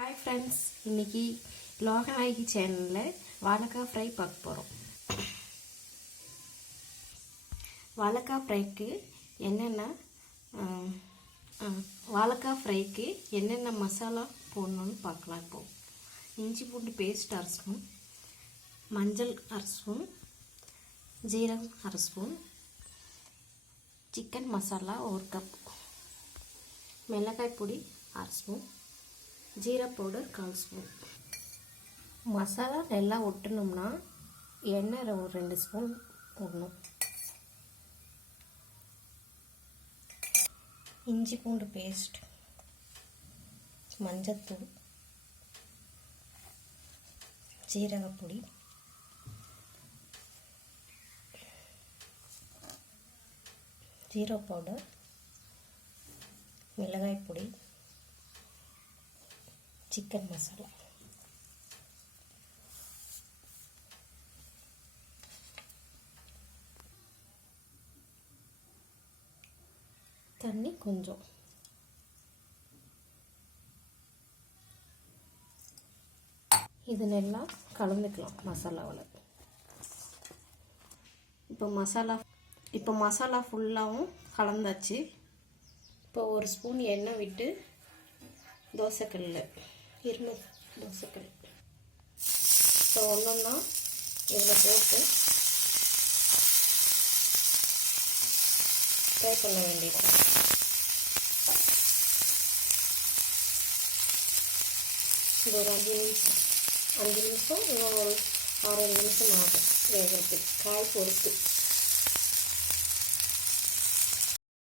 Hi friends, இன்றைக்கி லோகநாயகி சேனலில் வாழைக்காய் ஃப்ரை பார்க்க போகிறோம். வாழைக்காய் ஃப்ரைக்கு என்னென்ன மசாலா போடணுன்னு பார்க்கலாம். இப்போது இஞ்சி பூண்டு பேஸ்ட் அரை ஸ்பூன், மஞ்சள் அரை ஸ்பூன், ஜீரகம் அரை ஸ்பூன், சிக்கன் மசாலா ஒரு கப், மிளகாய் பொடி அரை spoon, jeera powder 1/4 spoon. Masala நல்லா ஒட்டணும்னா எண்ணெய் ஒரு 2 ஸ்பூன் போடணும். இஞ்சி பூண்டு பேஸ்ட், மஞ்சத்தூள், ஜீரகப்பொடி, ஜீரா பவுடர், மிளகாய் பொடி, சிக்கன் மசாலா. தண்ணி கொஞ்சம். இது நல்லா கலந்துக்கலாம் மசாலாவில். இப்போ மசாலா ஃபுல்லாகவும் கலந்தாச்சு. இப்போ ஒரு ஸ்பூன் எண்ணெய் விட்டு தோசைக்கல் தோசைக்கல் இப்போ ஒன்றா இதில் போட்டு ஃப்ரை பண்ண வேண்டியது. இது ஒரு 5 நிமிஷம் இன்னும் ஒரு 6-7 நிமிஷம் ஆகும் வேகிறதுக்கு. காய் பொறுத்து